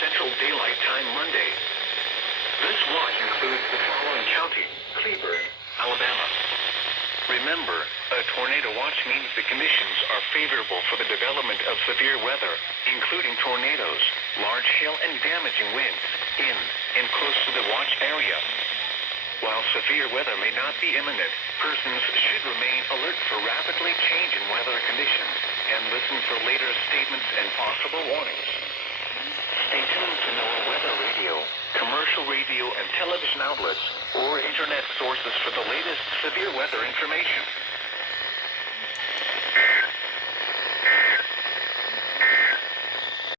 Central Daylight Time Monday. This watch includes the following county: Cleburne, Alabama. Remember, a tornado watch means the conditions are favorable for the development of severe weather, including tornadoes, large hail, and damaging winds in and close to the watch area. While severe weather may not be imminent, persons should remain alert for rapidly changing weather conditions and listen for later statements and possible warnings. Stay tuned to NOAA Weather Radio, commercial radio and television outlets, or internet sources for the latest severe weather information.